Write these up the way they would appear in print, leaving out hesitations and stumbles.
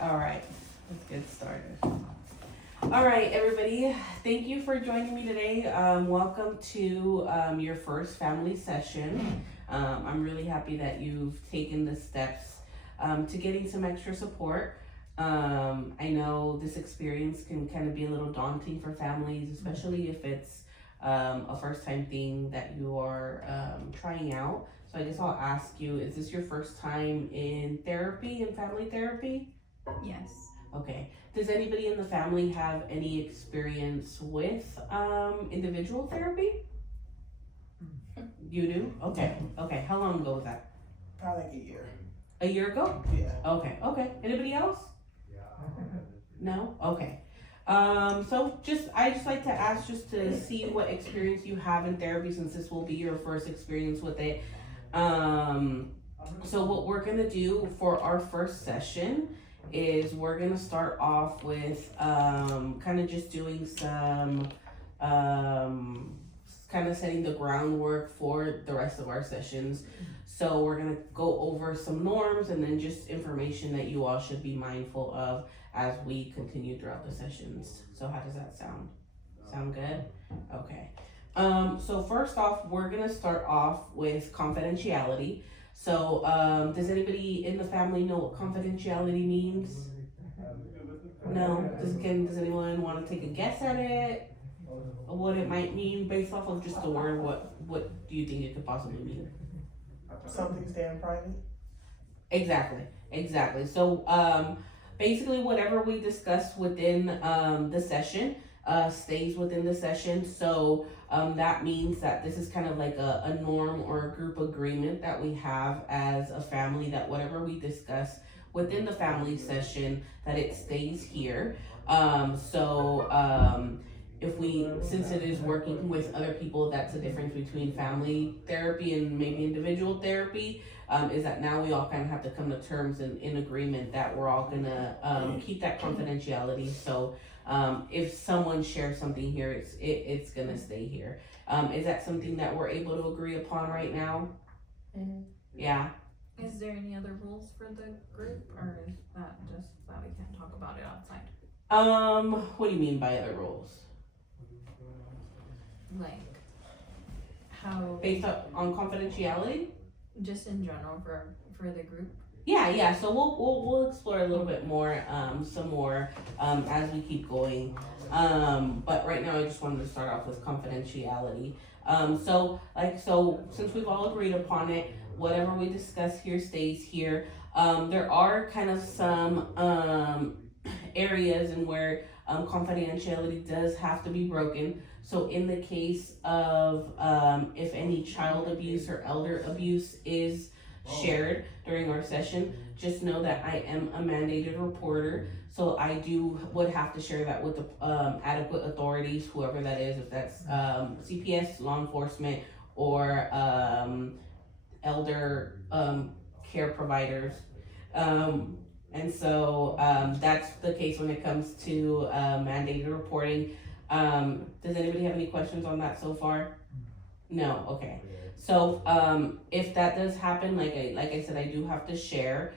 All right, let's get started. All right, everybody, thank you for joining me today. Welcome to your first family session. I'm really happy that you've taken the steps to getting some extra support. I know this experience can kind of be a little daunting for families, especially if it's a first time thing that you are trying out. So I guess I'll ask you, is this your first time in therapy, in family therapy? Yes. Okay. Does anybody in the family have any experience with individual therapy? You do? Okay. Okay. How long ago was that? Probably like a year. A year ago? Yeah. Okay. Okay. Anybody else? No? Okay. So I just like to ask just to see what experience you have in therapy since this will be your first experience with it. So what we're gonna do for our first session is we're gonna start off with kind of just doing some kind of setting the groundwork for the rest of our sessions. So we're gonna go over some norms and then just information that you all should be mindful of as we continue throughout the sessions. So how does that sound? Sound good? Okay. So first off, we're gonna start off with confidentiality. So does anybody in the family know what confidentiality means? No? Does anyone want to take a guess at it? Or what it might mean based off of just the word? What do you think it could possibly mean? Something staying private? Exactly. So basically whatever we discuss within the session stays within the session. So that means that this is kind of like a norm or a group agreement that we have as a family, that whatever we discuss within the family session, that it stays here. Since it is working with other people, that's the difference between family therapy and maybe individual therapy, is that now we all kind of have to come to terms and in agreement that we're all gonna keep that confidentiality. So if someone shares something here, it's gonna stay here. Is that something that we're able to agree upon right now? Mm-hmm. Yeah. Is there any other rules for the group, or is that just that we can't talk about it outside? What do you mean by other rules? Like how Based on confidentiality? just in general for the group? Yeah. So we'll explore a little bit more, some more, as we keep going. But right now I just wanted to start off with confidentiality. So since we've all agreed upon it, whatever we discuss here stays here. There are kind of some areas in where confidentiality does have to be broken. So in the case of if any child abuse or elder abuse is shared during our session, just know that I am a mandated reporter. So I would have to share that with the adequate authorities, whoever that is, if that's CPS, law enforcement, or elder care providers. And so that's the case when it comes to mandated reporting. Does anybody have any questions on that so far? No? Okay. So if that does happen, like I said, I do have to share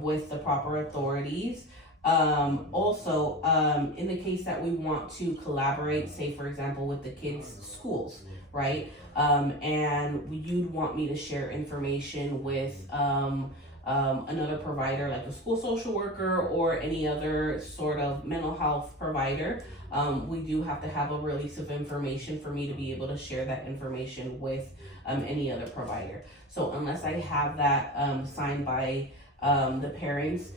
with the proper authorities. Also, in the case that we want to collaborate, say for example with the kids' schools, right? And you'd want me to share information with another provider like a school social worker or any other sort of mental health provider. We do have to have a release of information for me to be able to share that information with any other provider. So unless I have that signed by the parents,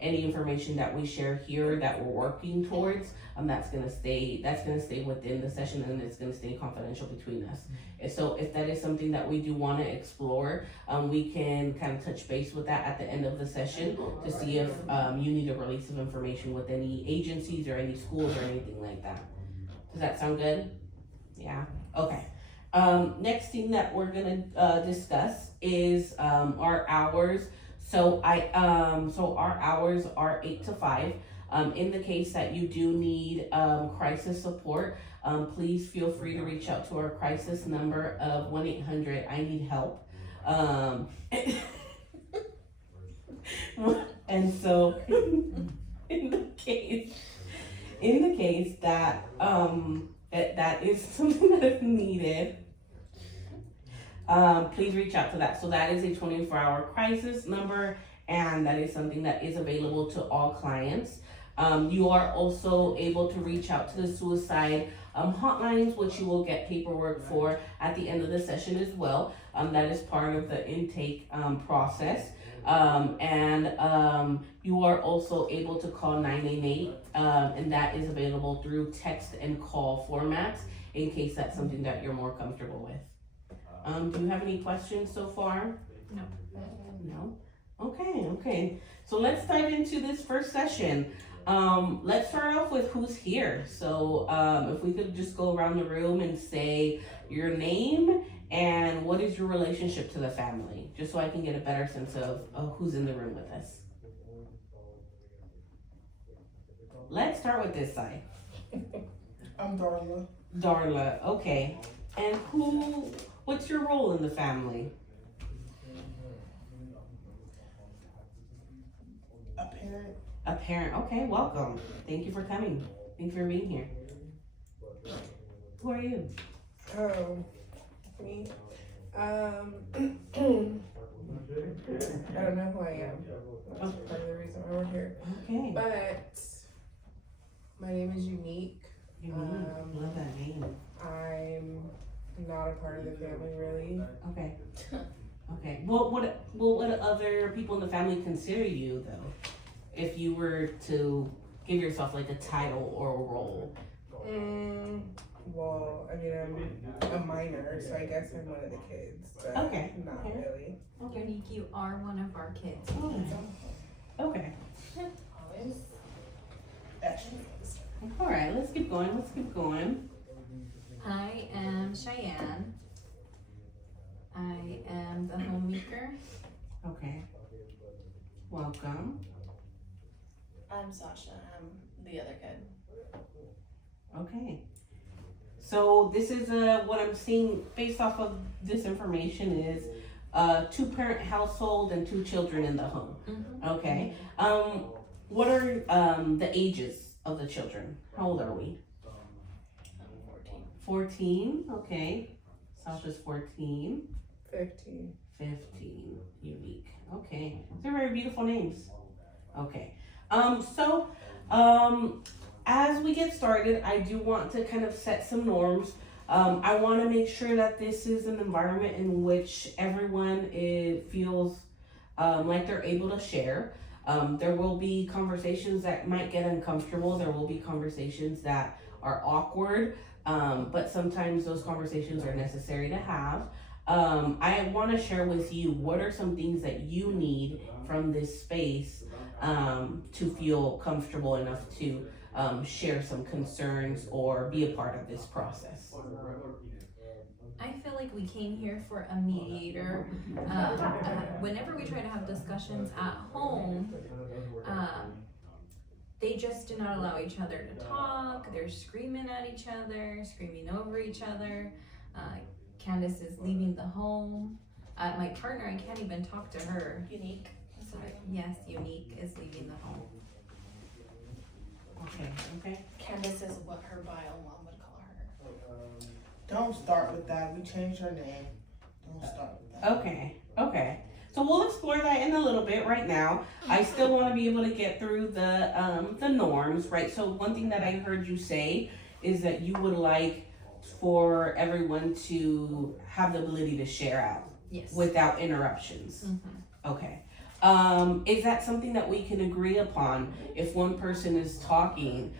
any information that we share here that we're working towards, that's gonna stay within the session, and it's gonna stay confidential between us. And so if that is something that we do want to explore, we can kind of touch base with that at the end of the session to see if you need a release of information with any agencies or any schools or anything like that. Does that sound good? Yeah. Okay. Next thing that we're gonna discuss is our hours. So our hours are 8 to 5. In the case that you do need crisis support, please feel free to reach out to our crisis number of 1-800-I-NEED-HELP. And so, in the case that that is something that is needed, please reach out to that. So that is a 24-hour crisis number, and that is something that is available to all clients. You are also able to reach out to the suicide hotlines, which you will get paperwork for at the end of the session as well. That is part of the intake process. You are also able to call 988, and that is available through text and call formats in case that's something that you're more comfortable with. Do you have any questions so far? No. No? Okay. So let's dive into this first session. Let's start off with who's here. So if we could just go around the room and say your name and what is your relationship to the family, just so I can get a better sense of who's in the room with us. Let's start with this side. I'm Darla. Darla, okay. And what's your role in the family? A parent. A parent, okay, welcome. Thank you for coming. Thank you for being here. Who are you? Me. I don't know who I am. That's part of the reason why we're here. Okay. But my name is Unique. Love that name. I'm not a part of the family really. Okay. Okay. What other people in the family consider you though? If you were to give yourself like a title or a role. Well, I mean, I'm a minor, so I guess I'm one of the kids. But Okay. Not Okay. really. Unique, you are one of our kids. Okay. Actually, All right. Let's keep going. I am Cheyenne. I am the homemaker. Okay. Welcome. I'm Sasha. I'm the other kid. Okay. So this is what I'm seeing based off of this information is a 2-parent household and 2 children in the home. Mm-hmm. Okay. What are the ages of the children? How old are we? I'm 14. 14. Okay. Sasha's 14. 15. 15. Unique. Okay. They're very beautiful names. Okay. As we get started, I do want to kind of set some norms. I want to make sure that this is an environment in which everyone feels like they're able to share. There will be conversations that might get uncomfortable. There will be conversations that are awkward, but sometimes those conversations are necessary to have. I want to share with you what are some things that you need from this space to feel comfortable enough to share some concerns or be a part of this process. I feel like we came here for a mediator. Whenever we try to have discussions at home, they just do not allow each other to talk. They're screaming at each other, screaming over each other. Candace is leaving the home. My partner, I can't even talk to her. Unique. That's what I- Yes, Unique is leaving the home. Okay. Candace is what her bio mom would call her. don't start with that. We changed her name. Don't start with that. Okay. So we'll explore that in a little bit right now. I still want to be able to get through the norms, right? So one thing that I heard you say is that you would like for everyone to have the ability to share out Yes. without interruptions. Mm-hmm. Okay. Is that something that we can agree upon? If one person is talking,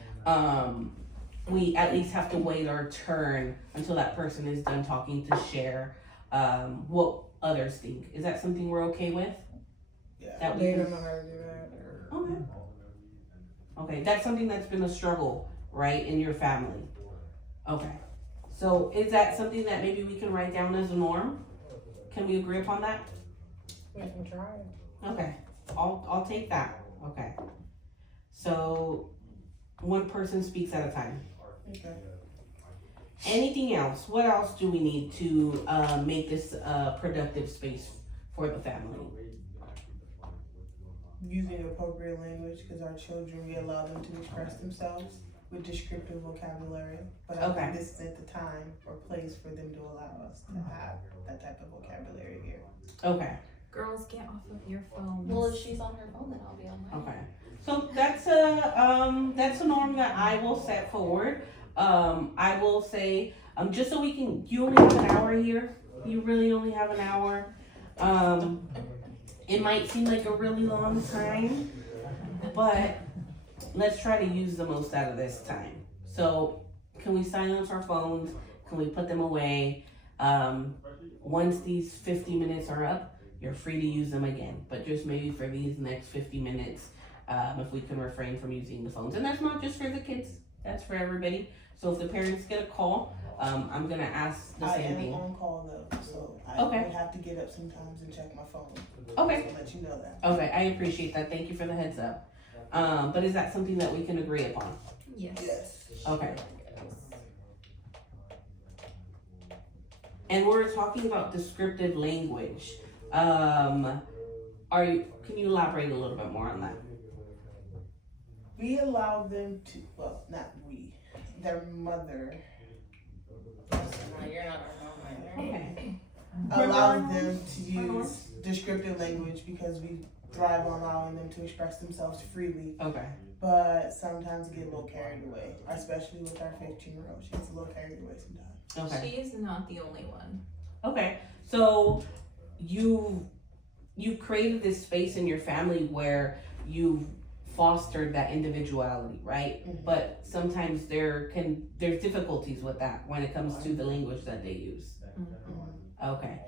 we at least have to wait our turn until that person is done talking to share what others think. Is that something we're okay with? Yeah. That They we don't know how to do that. Or... Okay. Okay, that's something that's been a struggle, right, in your family. Okay. So is that something that maybe we can write down as a norm? Can we agree upon that? We can try. Okay, I'll take that. Okay. So one person speaks at a time. Okay. Anything else? What else do we need to make this a productive space for the family? using appropriate language because our children, we allow them to express themselves with descriptive vocabulary. But I Okay. think this isn't the time or place for them to allow us to have that type of vocabulary here. Okay. Girls, get off of your phones. Well, if she's on her phone, then I'll be on mine. Okay. So that's a norm that I will set forward. I will say, just so we can, you only have an hour here. You really only have an hour. It might seem like a really long time, but let's try to use the most out of this time. So can we silence our phones? Can we put them away? Once these 50 minutes are up, you're free to use them again. But just maybe for these next 50 minutes, if we can refrain from using the phones. And that's not just for the kids, that's for everybody. So if the parents get a call, I'm gonna ask the I same am thing. on call though, so I Okay. would have to get up sometimes and check my phone. Okay. So let you know that. Okay, I appreciate that. Thank you for the heads up. But is that something that we can agree upon? Yes. Yes. Okay. And we're talking about descriptive language. Can you elaborate a little bit more on that? We allow them to, well, not we, their mother No, you're not our mom either. Okay. allows them to use descriptive language because we thrive on allowing them to express themselves freely. Okay. But sometimes get a little carried away, especially with our 15-year-old. She gets a little carried away sometimes. Okay. She is not the only one. Okay. So you created this space in your family where you've fostered that individuality, right? Mhm. But sometimes there's difficulties with that when it comes to the language that they use. Okay.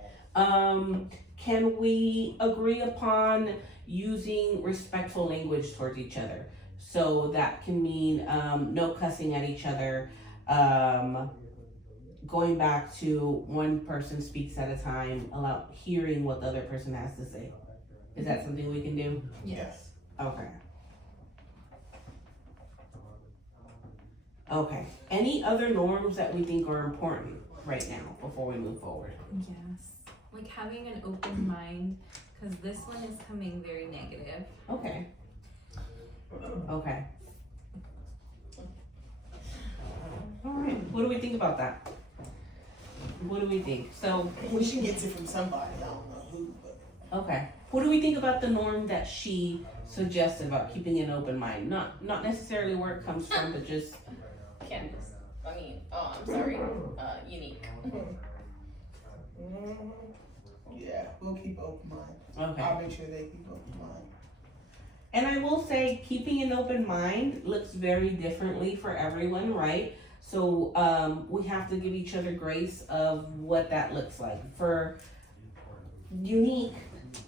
Can we agree upon using respectful language towards each other? So that can mean no cussing at each other, going back to one person speaks at a time, hearing what the other person has to say. Is that something we can do? Yes. Okay. Okay. Any other norms that we think are important right now before we move forward? Yes. Like having an open mind, because this one is coming very negative. Okay. Okay. All right. What do we think about that? What do we think? So, She gets it from somebody, I don't know who, but okay. What do we think about the norm that she suggested about keeping an open mind? Not necessarily where it comes from, but just Candace. I'm sorry. Unique. yeah, we'll keep open mind. okay. I'll make sure they keep open mind. And I will say, keeping an open mind looks very differently for everyone, right? So we have to give each other grace of what that looks like. For Unique,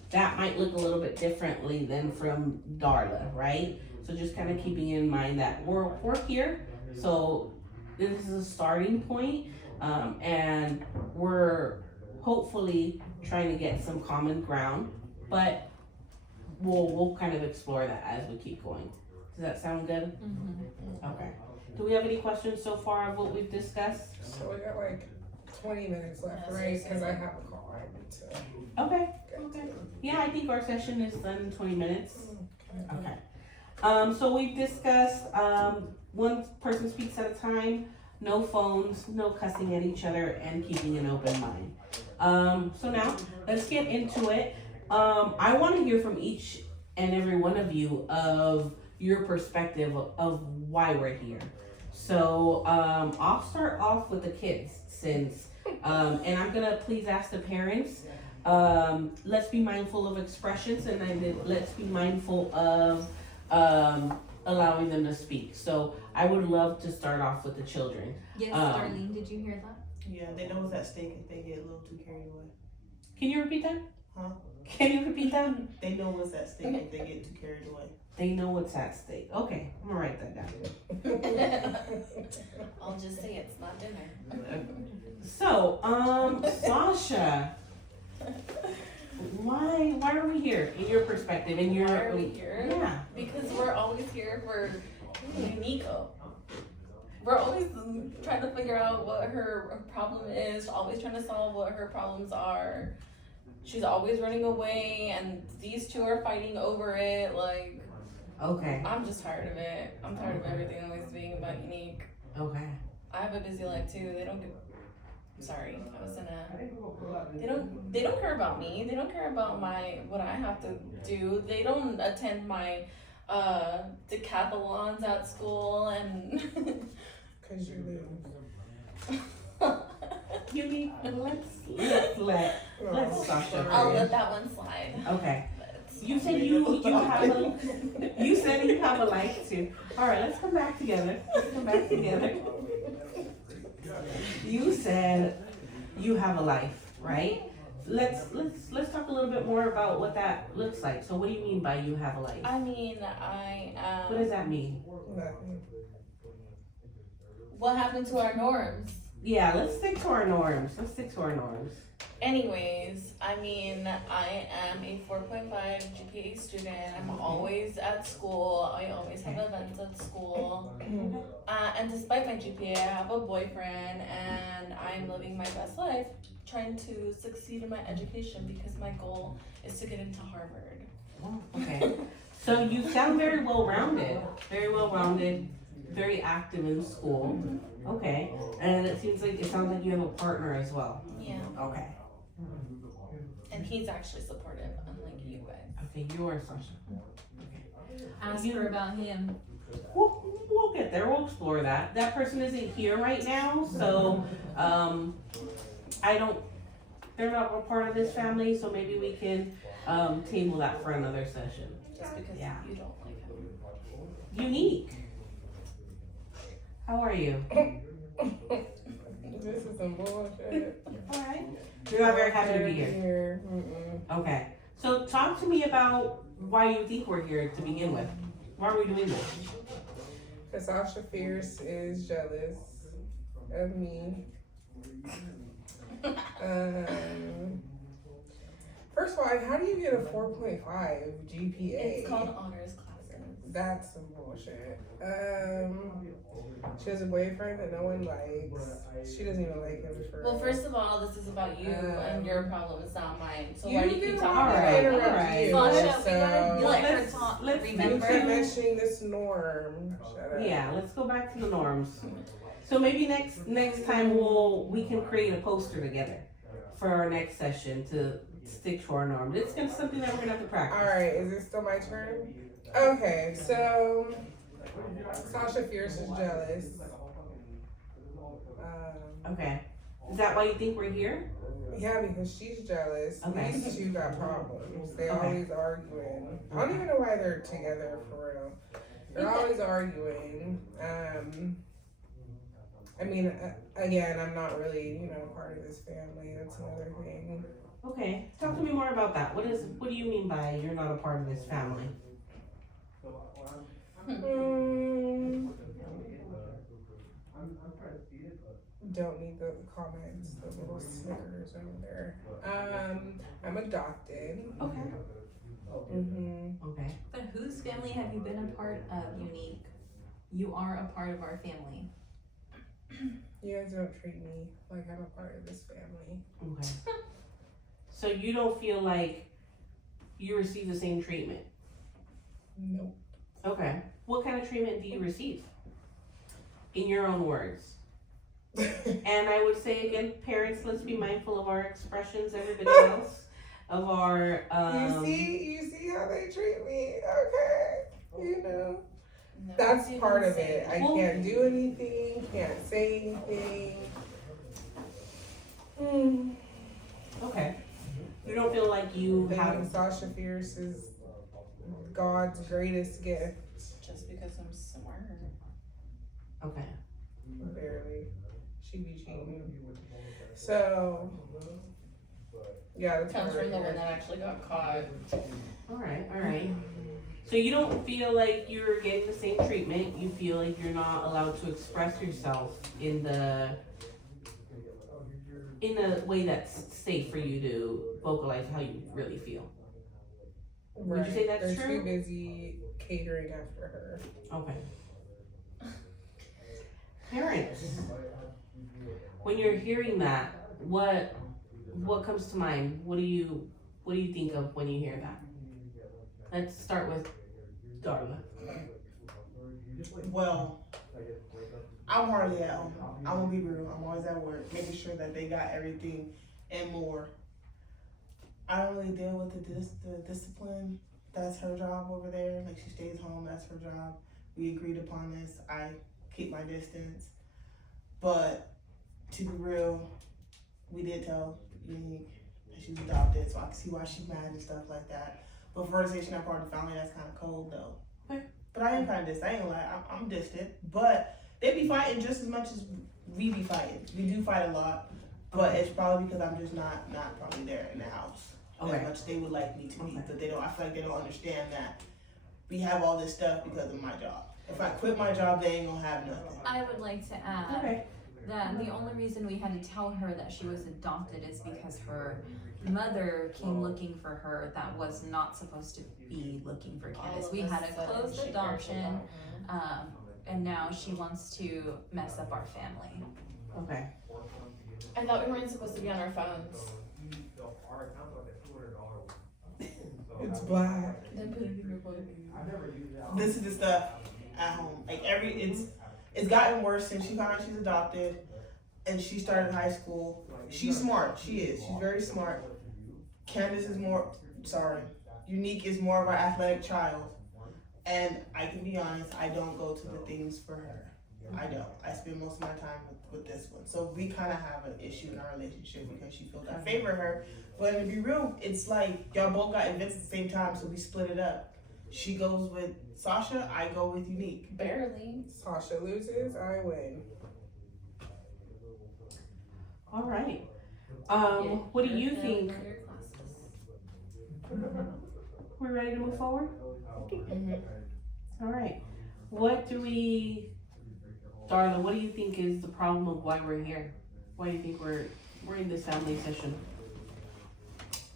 that might look a little bit differently than from Darla, right? So just kind of keeping in mind that we're here. So this is a starting point, and we're hopefully trying to get some common ground, but we'll kind of explore that as we keep going. Does that sound good? Mm-hmm. Okay. Do we have any questions so far of what we've discussed? So we got like 20 minutes left, right? Because I have a call I need to Okay. get Okay. to. Yeah, I think our session is done in 20 minutes. Okay. So we've discussed one person speaks at a time, no phones, no cussing at each other, and keeping an open mind. So now let's get into it. I want to hear from each and every one of you of your perspective of why we're here. So I'll start off with the kids since, and I'm gonna please ask the parents. Let's be mindful of expressions, and then let's be mindful of allowing them to speak. So I would love to start off with the children. Yes, Darlene, did you hear that? Yeah, they know what's at stake if they get a little too carried away. Can you repeat that? Huh? Can you repeat that? They know what's at stake if they get too carried away. They know what's at stake. Okay, I'm gonna write that down. I'll just say it's not dinner. So, Sasha, why are we here? In your perspective, in your Why are we here? Yeah. Because we're always here for Unico. We're always trying to figure out what her problem is, always trying to solve what her problems are. she's always running away, and these two are fighting over it. Like, Okay. I'm just tired of it. I'm tired of everything always being about Unique. Okay. I have a busy life too. They don't give. Sorry, I was in a. They don't care about me. They don't care about what I have to do. They don't attend my decathlons at school and. Cause you lose. Unique. Let's Sasha. I'll let that one slide. Okay. But- You said you have a life too. All right, let's come back together. You said you have a life, right? Let's talk a little bit more about what that looks like. So what do you mean by you have a life? I mean, I What does that mean? Nothing. What happened to our norms? Yeah, let's stick to our norms. Anyways, I mean, I am a 4.5 GPA student. I'm always at school. I always have events at school. And despite my GPA, I have a boyfriend, and I'm living my best life, trying to succeed in my education because my goal is to get into Harvard. Okay. So you sound very well-rounded, very active in school. Okay. And it sounds like you have a partner as well. Yeah. Okay. And he's actually supportive, unlike you guys. Okay, you are Sasha. Ask her about him. We'll get there. We'll explore that. That person isn't here right now, so they're not a part of this family, so maybe we can table that for another session. Just because Yeah. you don't like him. Unique. How are you? This is some bullshit. Alright. You're not very happy to be here. Okay. So talk to me about why you think we're here to begin with. Why are we doing this? Cause Sasha Fierce is jealous of me. First of all, how do you get a 4.5 GPA? It's called honors classes. That's some bullshit. She has a boyfriend that no one likes. She doesn't even like him for. Well, first of all, this is about you and your problem. It's not mine. So you why do you keep didn't talking want about me to it? interrupt Alright. you, Sasha, we so gotta let her Let's- talk. let's- you Remember? keep mentioning this norm. Shut up. Yeah, let's go back to the norms. So maybe next time we can create a poster together for our next session to stick to our norms. It's something that we're gonna have to practice. Alright, is it still my turn? Okay, so Sasha Fierce is jealous. Okay. Is that why you think we're here? Yeah, because she's jealous. Okay. These two got problems. They Okay. always arguing. I don't even know why they're together for real. They're always arguing. I mean, again, I'm not really, part of this family. That's another thing. Okay. Talk to me more about that. What do you mean by you're not a part of this family? Don't need the comments, the little snickers over there. I'm adopted. Okay. Okay. But whose family have you been a part of, Unique? You are a part of our family. You guys don't treat me like I'm a part of this family. Okay. So you don't feel like you receive the same treatment? Nope. Okay. What kind of treatment do you receive? In your own words. And I would say again, parents, let's be mindful of our expressions, everybody else, of our You see how they treat me? Okay. No, That's you part didn't of say it. I Well- can't do anything, can't say anything. Okay. You don't feel like you Thinking have Sasha Fierce is God's greatest gift. Just because I'm smart. okay. Barely. She be cheating. So, yeah, that's Comes what from the we're one here. that actually got caught. Alright. So you don't feel like you're getting the same treatment, you feel like you're not allowed to express yourself in the way that's safe for you to vocalize how you really feel. Would you say that's They're true? too busy catering after her. Okay. Parents, when you're hearing that, what comes to mind? What do you What do you think of when you hear that? Let's start with Darla. Well, I'm hardly at home. I'm gonna be real. I'm always at work, making sure that they got everything and more. I don't really deal with the discipline. That's her job over there. Like, she stays home. That's her job. We agreed upon this. I keep my distance. But to be real, we did tell Unique that she was adopted, so I can see why she's mad and stuff like that. But for her to say she's not part of the family, that's kind of cold though. Okay. But I am kind of distant. I ain't gonna lie. I'm distant. But they be fighting just as much as we be fighting. We do fight a lot, but it's probably because I'm just not probably there in the house Okay. as much as they would like me to be. Okay. But they don't. I feel like they don't understand that we have all this stuff because of my job. If I quit my job, they ain't gonna have nothing. I would like to add Okay. that the only reason we had to tell her that she was adopted is because her mother came looking for her that was not supposed to be looking for Candace. We had a closed adoption, and now she wants to mess up our family. Okay. I thought we weren't supposed to be on our phones. It's black. Then put it in your book. This is the stuff at home. Like it's gotten worse since she found out she's adopted and she started high school. She's smart. She is. She's very smart. Candace is Unique is more of our athletic child. And I can be honest, I don't go to the things for her. I don't. I spend most of my time with this one. So we kind of have an issue in our relationship because she feels I favor her. But to be real, it's like y'all both got events at the same time, so we split it up. She goes with Sasha, I go with Unique. Barely. Sasha loses, I win. All right. What do you think? We're ready to move forward? All right. Darla, what do you think is the problem of why we're here? Why do you think we're in this family session?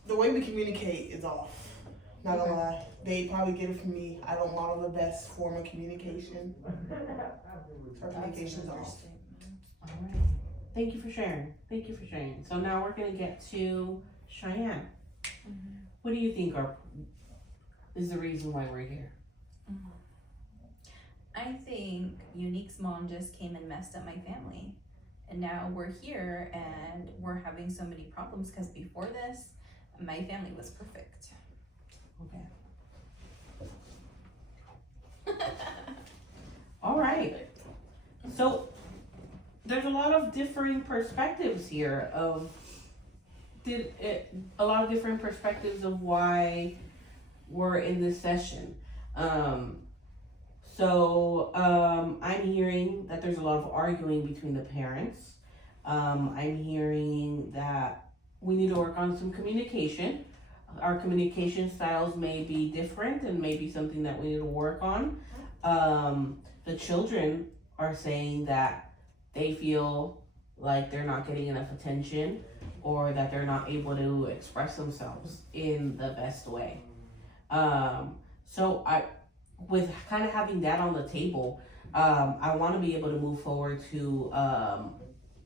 The way we communicate is off. Not gonna lie. They probably get it from me. I don't model the best form of communication. Our communication's off. All right. Thank you for sharing. So now we're gonna get to Cheyenne. What do you think is the reason why we're here? I think Unique's mom just came and messed up my family. And now we're here and we're having so many problems because before this, my family was perfect. Okay. All right. So there's a lot of differing perspectives here of why we're in this session. I'm hearing that there's a lot of arguing between the parents. I'm hearing that we need to work on some communication. Our communication styles may be different and maybe something that we need to work on. The children are saying that they feel like they're not getting enough attention or that they're not able to express themselves in the best way. With kind of having that on the table, I want to be able to move forward to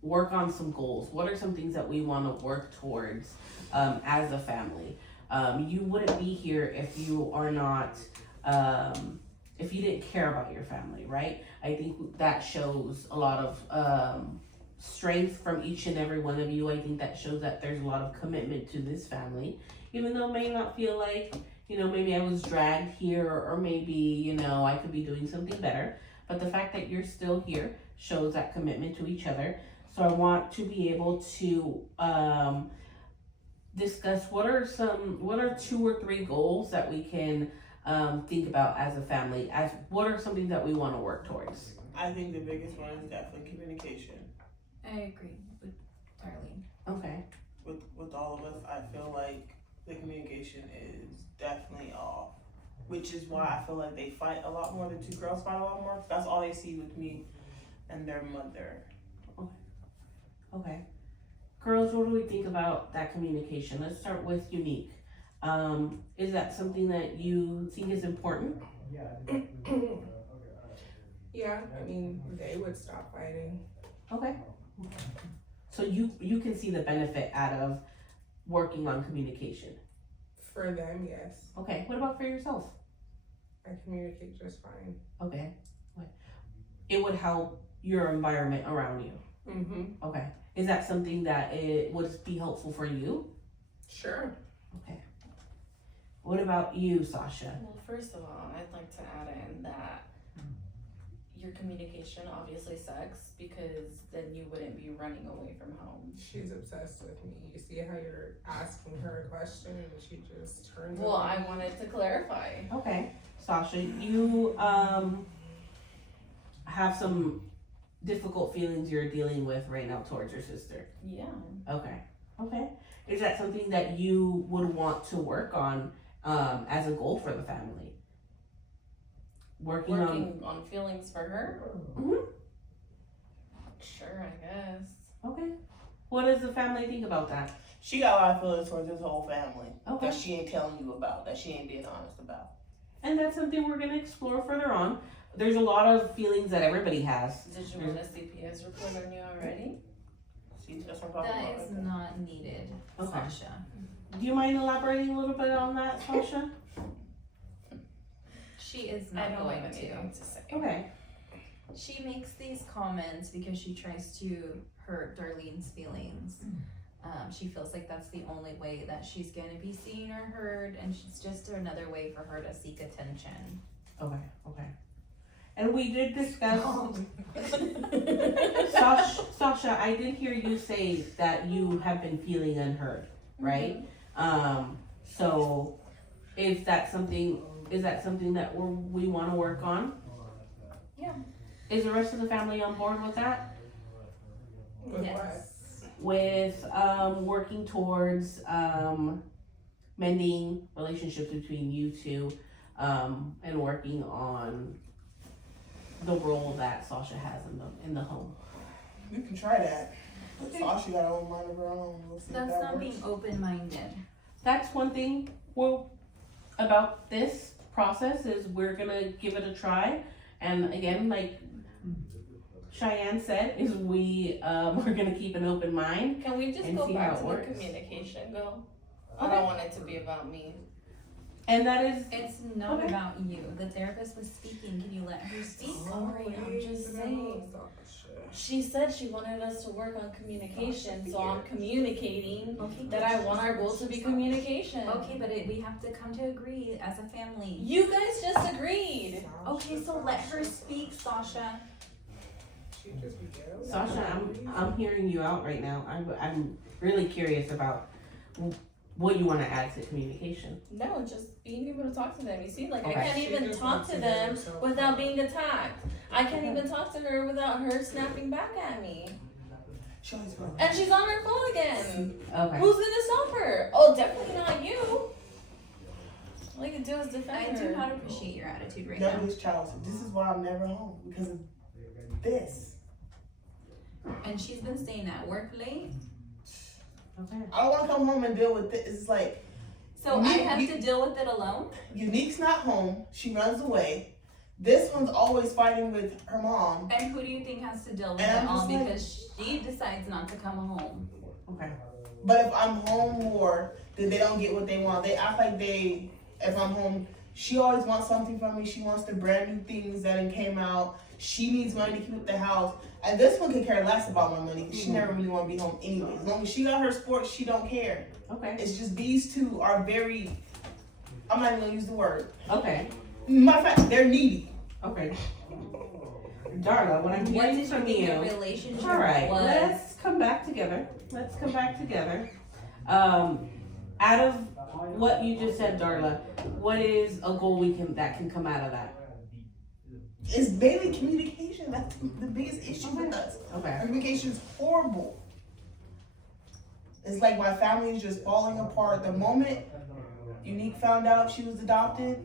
work on some goals. What are some things that we want to work towards as a family? You wouldn't be here if you are not, if you didn't care about your family, right? I think that shows a lot of strength from each and every one of you. I think that shows that there's a lot of commitment to this family, even though it may not feel like, maybe I was dragged here or maybe, I could be doing something better. But the fact that you're still here shows that commitment to each other. So I want to be able to discuss what are 2 or 3 goals that we can think about as a family. What are something that we want to work towards? I think the biggest one is definitely communication. I agree with Darlene. Okay. With all of us, I feel like the communication is definitely off, which is why I feel like they fight a lot more. The 2 girls fight a lot more. That's all they see with me and their mother. Okay. Girls, what do we think about that communication? Let's start with Unique. Is that something that you think is important? Yeah, I mean, they would stop fighting. Okay. So you can see the benefit out of working on communication. For them, yes. Okay, what about for yourself? I communicate just fine. Okay. It would help your environment around you. Mm-hmm. Okay. Is that something that it would be helpful for you? Sure. Okay. What about you, Sasha? Well, first of all, I'd like to add in that your communication obviously sucks because then you wouldn't be running away from home. She's obsessed with me. You see how you're asking her a question and she just turns Well, on I me? wanted to clarify. Okay. Sasha, you have some difficult feelings you're dealing with right now towards your sister. Yeah. Okay. Okay. Is that something that you would want to work on as a goal for the family? Working On feelings for her? Mhm. Sure, I guess. Okay. What does the family think about that? She got a lot of feelings towards this whole family Okay. that she ain't telling you about, that she ain't being honest about. And that's something we're gonna explore further on. There's a lot of feelings that everybody has. Did you want a CPS report on you already? See, that's what I'm talking That about. is right there. not needed, Okay. Sasha. Do you mind elaborating a little bit on that, Sasha? She is I not don't going have to. anything to say. Okay. She makes these comments because she tries to hurt Darlene's feelings. She feels like that's the only way that she's gonna be seen or heard, and it's just another way for her to seek attention. Okay. Okay. And we did discuss. Sasha, I did hear you say that you have been feeling unheard, right? So is that something that we want to work on? Yeah. Is the rest of the family on board with that? With Yes. With working towards mending relationships between you two, and working on the role that Sasha has in the home. You can try that. Sasha got her own mind of her own. We'll see if That's that not works. being open-minded. That's one thing about this process is we're gonna give it a try. And again, like Cheyenne said, is we're gonna keep an open mind. Can we just And go see back how it to the works. communication go? I Okay. don't want it to be about me. And that is, It's not Okay. about you. The therapist was speaking. Can you let her speak? Sorry, I'm just saying. She said she wanted us to work on communication, so I'm communicating Okay, that I want our goal to be communication. Okay, but we have to come to agree as a family. You guys just agreed. Okay, so let her speak, Sasha. She just be yelling. Sasha, I'm hearing you out right now. I'm really curious about what you want to add to communication. No, just being able to talk to them. You see, like Okay. I can't She even just talk wants to to them hear herself without talk. being attacked. I can't even talk to her without her snapping back at me. She always wants- And she's on her phone again. Okay. Who's gonna stop her? Oh, definitely not you. All you can do is I defend do her. not appreciate your attitude right now. Youngest child. This is why I'm never home, because of this. And she's been staying at work late. Okay. I don't want to come home and deal with this. It's like, So I have to deal with it alone? Unique's not home. She runs away. This one's always fighting with her mom. And who do you think has to deal with And it I'm all just like- because she decides not to come home? Okay. But if I'm home more, then they don't get what they want. They act like if I'm home, she always wants something from me. She wants the brand new things that came out. She needs money to keep up the house. And this one could care less about my money because she never really want to be home anyway. As long as she got her sports, she don't care. Okay. It's just these two are very, I'm not even going to use the word. Okay. Matter of fact, they're needy. Okay. Darla, what I'm What hearing did you from think you. your relationship All right, was? let's come back together. Out of what you just said, Darla, what is a goal that can come out of that? It's daily communication. That's the biggest issue with us. Okay. Communication's horrible. It's like my family is just falling apart. The moment Unique found out she was adopted,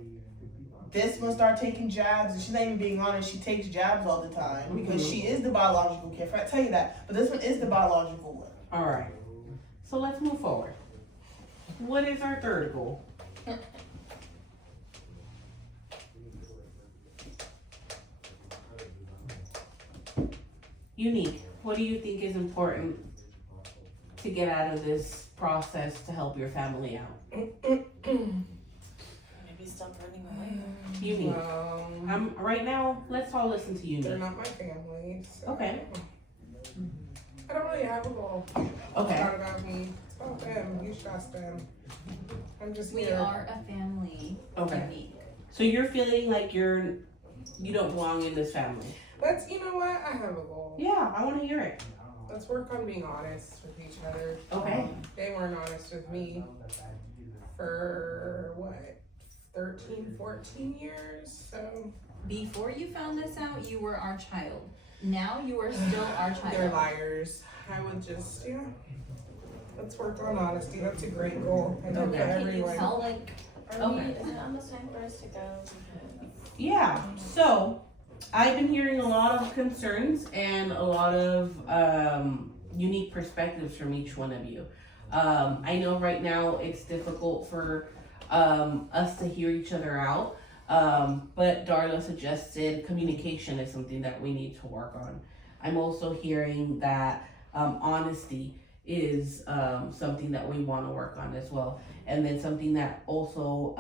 this one started taking jabs, and she's not even being honest. She takes jabs all the time because she is the biological kid. I tell you that, but this one is the biological one. All right. So let's move forward. What is our third goal? Unique. What do you think is important to get out of this process to help your family out? Maybe stop running away. Unique. Well, Right now, let's all listen to they're Unique. not my family, so. Okay. I don't really have a goal. It's Okay. not about me. It's about them. You should ask them. I'm just We here. are a family. Okay. Unique. So you're feeling like you don't belong in this family. You know what? I have a goal. Yeah, I want to hear it. Let's work on being honest with each other. Okay. They weren't honest with me for what, 13, 14 years? So Before you found this out, you were our child. Now you are still our child. they're liars. I would just, let's work on honesty. That's a great goal. I think Okay. for Can you everyone. tell, like, Are we, Okay. is it almost time for us to go? Yeah. So I've been hearing a lot of concerns and a lot of unique perspectives from each one of you. I know right now it's difficult for us to hear each other out. But Darla suggested communication is something that we need to work on. I'm also hearing that honesty is something that we want to work on as well. And then something that also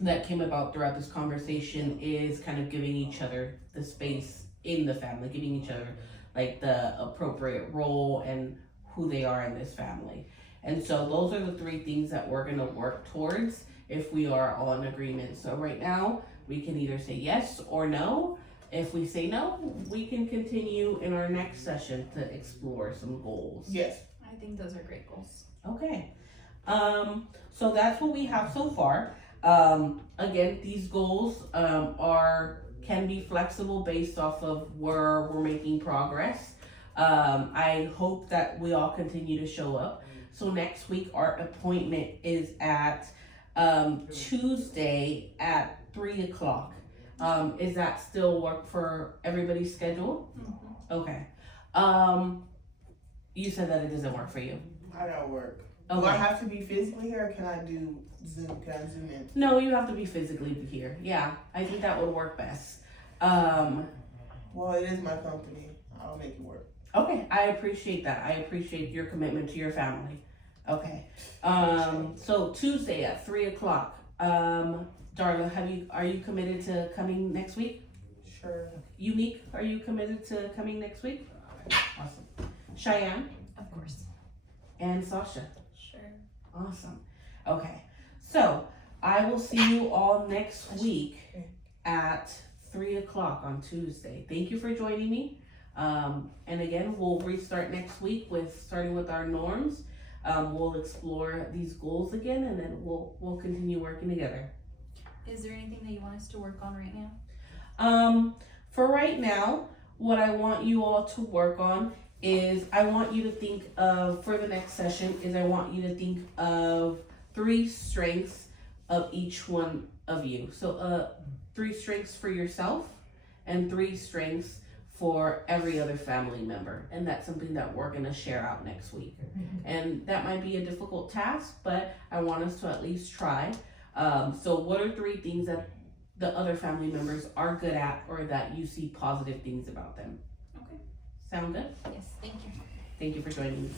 that came about throughout this conversation is kind of giving each other the space in the family, giving each other like the appropriate role and who they are in this family. And so those are the three things that we're going to work towards if we are all in agreement. So right now we can either say yes or no. If we say no, we can continue in our next session to explore some goals. Yes. I think those are great goals. Okay. So that's what we have so far. Again, these goals can be flexible based off of where we're making progress. I hope that we all continue to show up. So next week our appointment is at Tuesday at 3:00. Is that still work for everybody's schedule? Okay. You said that it doesn't work for you. I gotta work. Do I Okay. have to be physically here or can I do Zoom? Can I Zoom in? No, you have to be physically here. Yeah, I think that would work best. Well, it is my company. I'll make it work. Okay, I appreciate that. I appreciate your commitment to your family. Okay. So Tuesday at 3:00. Darla, are you committed to coming next week? Sure. Unique, are you committed to coming next week? Awesome. Cheyenne Of course. and Sasha. Sure. Awesome. Okay. So I will see you all next week at 3:00 on Tuesday. Thank you for joining me. And again, we'll restart next week starting with our norms. We'll explore these goals again, and then we'll continue working together. Is there anything that you want us to work on right now? For right now, what I want you all to work on is I want you to think of, for the next session, I want you to think of 3 strengths of each one of you. So 3 strengths for yourself and 3 strengths for every other family member. And that's something that we're gonna share out next week. And that might be a difficult task, but I want us to at least try. So what are 3 things that the other family members are good at or that you see positive things about them? Okay. Sound good? Yes, thank you. Thank you for joining me.